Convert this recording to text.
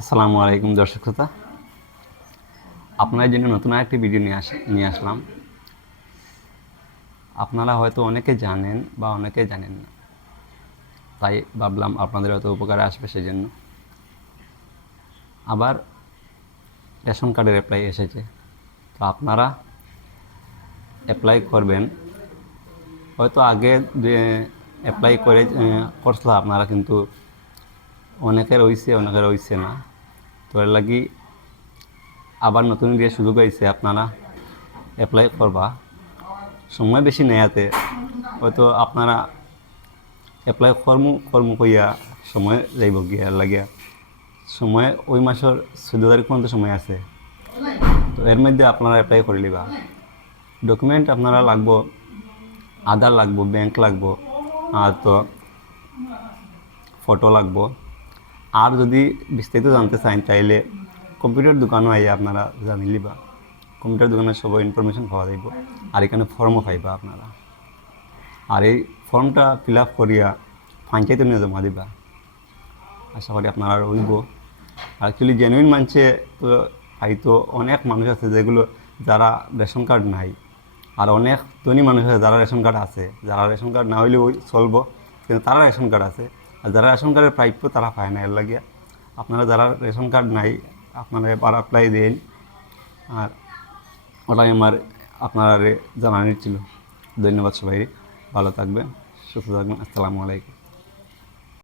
আসসালামু আলাইকুম দর্শক শ্রোতা। আপনাদের জন্য নতুন আরেকটি ভিডিও নিয়ে আস নিয়ে আসলাম। আপনারা হয়তো অনেকে জানেন বা অনেকে জানেন না। তাই ভাবলাম আপনাদের হয়তো উপকারে আসবে সেই জন্য আবার রেশন কার্ডের অ্যাপ্লাই এসেছে। তো আপনারা অ্যাপ্লাই করবেন। হয়তো আগে অ্যাপ্লাই করে করছিল আপনারা কিন্তু অনেকের হইছে অনেকের হইছে না। তো এর লাগি আবার নতুন দিয়ে সুযোগ হয়েছে আপনারা অ্যাপ্লাই করবা। সময় বেশি নেয়াতে হয়তো আপনারা এপ্লাই কর্ম কর্ম কইয়া সময় যাইব গিয়া লাগিয়া। সময় ওই মাসের চোদ্দ তারিখ পর্যন্ত সময় আছে। তো এর মধ্যে আপনারা অ্যাপ্লাই করে লিবা। ডকুমেন্ট আপনারা লাগবো, আধার লাগবো ব্যাংক লাগবো, আর তো ফটো লাগবো। আর যদি বিস্তারিত জানতে চান তাইলে কম্পিউটার দোকানও আইয়া আপনারা জানি লিবা কম্পিউটার দোকানে সব ইনফরমেশন পাওয়া যাইব। আর এখানে ফর্মও পাইবা আপনারা। আর এই ফর্মটা ফিল আপ করিয়া পঞ্চায়েতে নিয়ে জমা দিবা। আশা করি আপনারা রইব আর অ্যাকচুয়ালি জেনুইন মানছে তো হয়তো অনেক মানুষ আছে যেগুলো, যারা রেশন কার্ড নাই। আর অনেক ধনী মানুষ আছে যারা রেশন কার্ড আছে। যারা রেশন কার্ড না হইলেও চলবো, কিন্তু তারা রেশন কার্ড আছে। আর যারা রেশন কার্ডের প্রাপ্য তারা পায় না, এর লাগিয়া। আপনারা যারা রেশন কার্ড নাই, আপনারা এবার অ্যাপ্লাই দেন। আর ওটাই আমার আপনারা জানানির ছিল। ধন্যবাদ সবাই ভালো থাকবেন, সুস্থ থাকবেন। আসসালামু আলাইকুম।